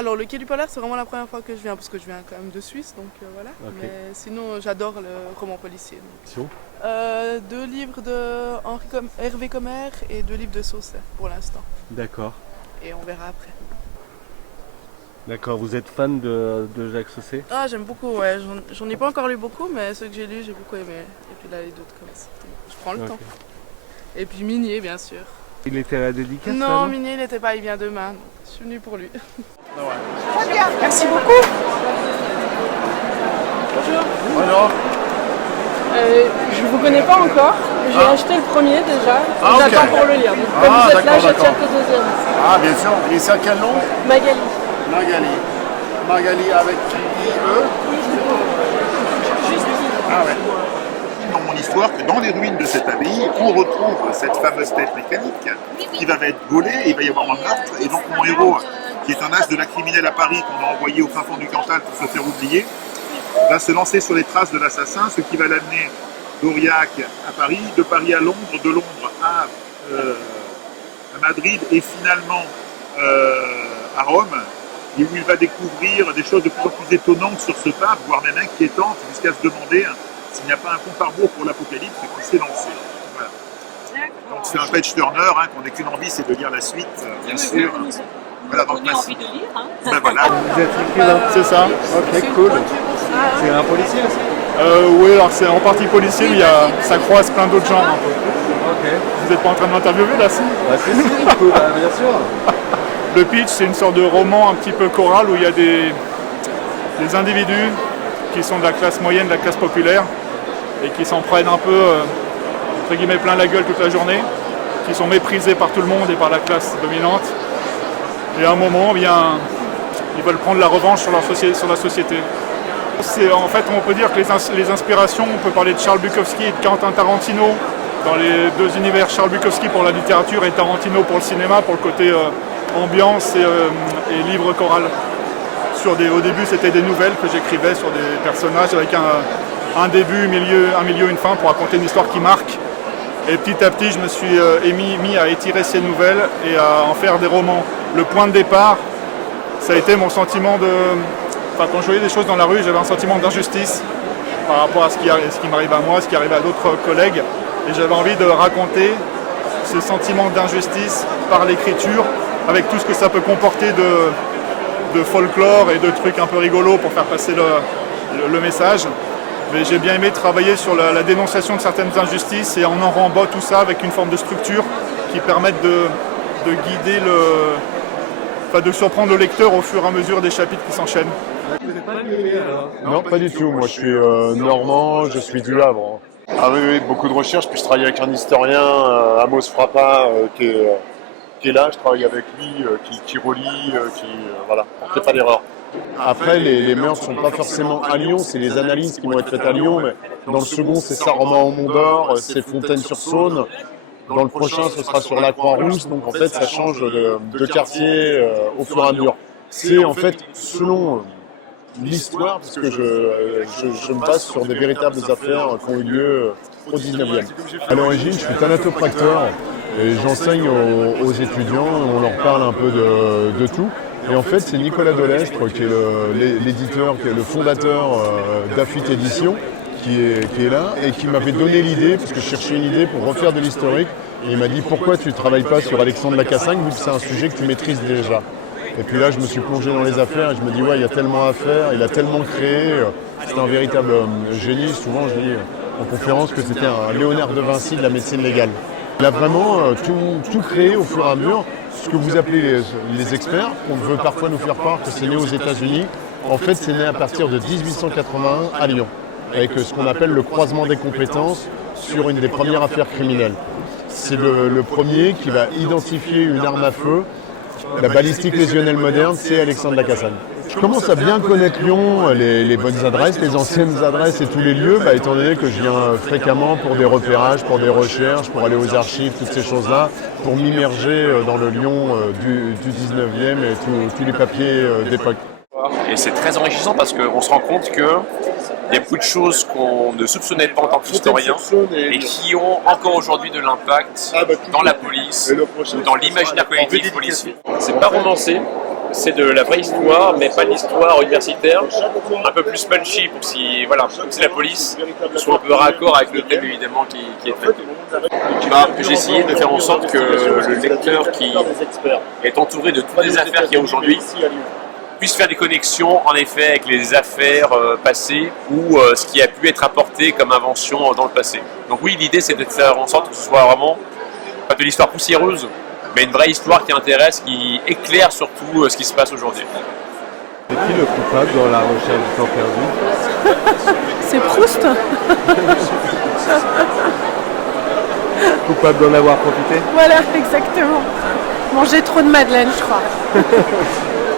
Alors le Quai du Polaire, c'est vraiment la première fois que je viens, parce que je viens quand même de Suisse, donc voilà. Ok. Mais sinon, j'adore le roman policier. Fiction. 2 livres de Hervé Comer et 2 livres de Sausset pour l'instant. D'accord. Et on verra après. D'accord, vous êtes fan de Jacques Sausset? Ah, j'aime beaucoup, ouais. J'en ai pas encore lu beaucoup, mais ceux que j'ai lus, j'ai beaucoup aimé. Et puis là, les d'autres comme ça. Je prends le Ok. temps. Et puis Minier, bien sûr. Il était à la dédicace là, Non, Minier, il n'était pas, il vient demain. Donc je suis venue pour lui. Très bien, merci beaucoup. Bonjour. Alors, Je vous connais pas encore. J'ai acheté le premier déjà. Ah, ok. J'attends pour le lire. Donc, comme vous êtes là, d'accord, j'attire d'accord. le deuxième. ah bien sûr, et c'est à quel nom? Magali. Magali. Magali avec I-E. Ah ouais. Dans mon histoire, que dans les ruines de cette abbaye, on retrouve cette fameuse tête mécanique qui va être volée et il va y avoir un meurtre. Et donc mon héros, qui est un as de la criminelle à Paris qu'on a envoyé au fin fond du Cantal pour se faire oublier, va se lancer sur les traces de l'assassin, ce qui va l'amener d'Aurillac à Paris, de Paris à Londres, de Londres à Madrid et finalement à Rome, et où il va découvrir des choses de plus en plus étonnantes sur ce pape, voire même inquiétantes, jusqu'à se demander s'il n'y a pas un compte à rebours pour l'Apocalypse qui s'est lancé. Voilà. Donc c'est un page turner, qu'on n'ait qu'une envie, c'est de lire la suite, bien sûr. Voilà, donc envie de lire. Hein. ben voilà. Vous êtes écrivain? C'est ça. Ok, cool. C'est un policier aussi? Oui, alors c'est en partie policier, mais ça croise plein d'autres genres un peu. Ok. Vous n'êtes pas en train de m'interviewer là, si? Bah si, du coup, bah, bien sûr. Le pitch, c'est une sorte de roman un petit peu choral où il y a des individus qui sont de la classe moyenne, de la classe populaire, et qui s'en prennent un peu, entre guillemets, plein la gueule toute la journée, qui sont méprisés par tout le monde et par la classe dominante. Et à un moment, ils veulent prendre la revanche sur la société. En fait, on peut dire que les inspirations, on peut parler de Charles Bukowski et de Quentin Tarantino, dans les deux univers, Charles Bukowski pour la littérature et Tarantino pour le cinéma, pour le côté ambiance et livre choral. Au début, c'était des nouvelles que j'écrivais sur des personnages avec un début, un milieu, une fin pour raconter une histoire qui marque. Et petit à petit, je me suis mis à étirer ces nouvelles et à en faire des romans. Le point de départ, ça a été mon sentiment quand je voyais des choses dans la rue, j'avais un sentiment d'injustice par rapport à ce qui m'arrive à moi, ce qui arrive à d'autres collègues. Et j'avais envie de raconter ce sentiment d'injustice par l'écriture, avec tout ce que ça peut comporter de folklore et de trucs un peu rigolos pour faire passer le message. Mais j'ai bien aimé travailler sur la dénonciation de certaines injustices et en enrobant tout ça avec une forme de structure qui permette de guider de surprendre le lecteur au fur et à mesure des chapitres qui s'enchaînent. Vous n'êtes pas lyonnais alors? Non, pas du tout. Moi, je suis normand, je suis du Havre. Ah oui, beaucoup de recherches. Puis je travaille avec un historien, Amos Frappa, qui est là. Je travaille avec lui, qui relie, voilà, on ne fait pas d'erreur. Après, les meurtres ne sont pas forcément à Lyon, c'est les analyses qui vont être faites à Lyon. Mais dans le second, c'est Saint-Romain au Mont-d'Or, c'est Fontaine-sur-Saône. Dans le prochain, ce sera sur la Croix-Rousse. Donc en fait, ça change de quartier au fur et à mesure. C'est en fait selon l'histoire, parce que je me base sur des véritables affaires qui ont eu lieu au 19e. À l'origine, je suis thanatopracteur et j'enseigne aux étudiants, on leur parle un peu de tout. Et en fait, c'est Nicolas Delestre, qui est l'éditeur, qui est le fondateur d'Affuit Édition, qui est là et qui m'avait donné l'idée, parce que je cherchais une idée pour refaire de l'historique. Et il m'a dit, pourquoi tu ne travailles pas sur Alexandre Lacassagne, vu que c'est un sujet que tu maîtrises déjà. Et puis là, je me suis plongé dans les affaires et je me dis, ouais, il y a tellement à faire, il a tellement créé. C'est un véritable génie. Souvent, je dis en conférence que c'était un Léonard de Vinci de la médecine légale. Il a vraiment tout créé au fur et à mesure. Ce que vous appelez les experts, qu'on veut parfois nous faire croire que c'est né aux États-Unis. En fait, c'est né à partir de 1881 à Lyon, avec ce qu'on appelle le croisement des compétences sur une des premières affaires criminelles. C'est le premier qui va identifier une arme à feu. La balistique lésionnelle moderne, c'est Alexandre Lacassagne. Je commence à bien connaître Lyon, les bonnes adresses, les anciennes adresses et tous les lieux, étant donné que je viens fréquemment pour des repérages, pour des recherches, pour aller aux archives, toutes ces choses-là, pour m'immerger dans le Lyon du 19e et tous les papiers d'époque. Et c'est très enrichissant parce qu'on se rend compte qu'il y a beaucoup de choses qu'on ne soupçonnait pas en tant qu'historien et qui ont encore aujourd'hui de l'impact dans la police, ou dans l'imaginaire collectif policier. C'est pas romancé, c'est de la vraie histoire, mais pas de l'histoire universitaire, un peu plus punchy, pour si, voilà, comme si la police soit un peu raccord avec le thème évidemment qui est traité. J'ai essayé de faire en sorte que le lecteur qui est entouré de toutes les affaires qu'il y a aujourd'hui puisse faire des connexions en effet avec les affaires passées ou ce qui a pu être apporté comme invention dans le passé. Donc oui, l'idée c'est de faire en sorte que ce soit vraiment pas de l'histoire poussiéreuse, mais une vraie histoire qui intéresse, qui éclaire surtout ce qui se passe aujourd'hui. C'est qui le coupable dans la recherche du temps perdu? C'est Proust. Coupable d'en avoir profité? Voilà, exactement. Manger trop de madeleine, je crois.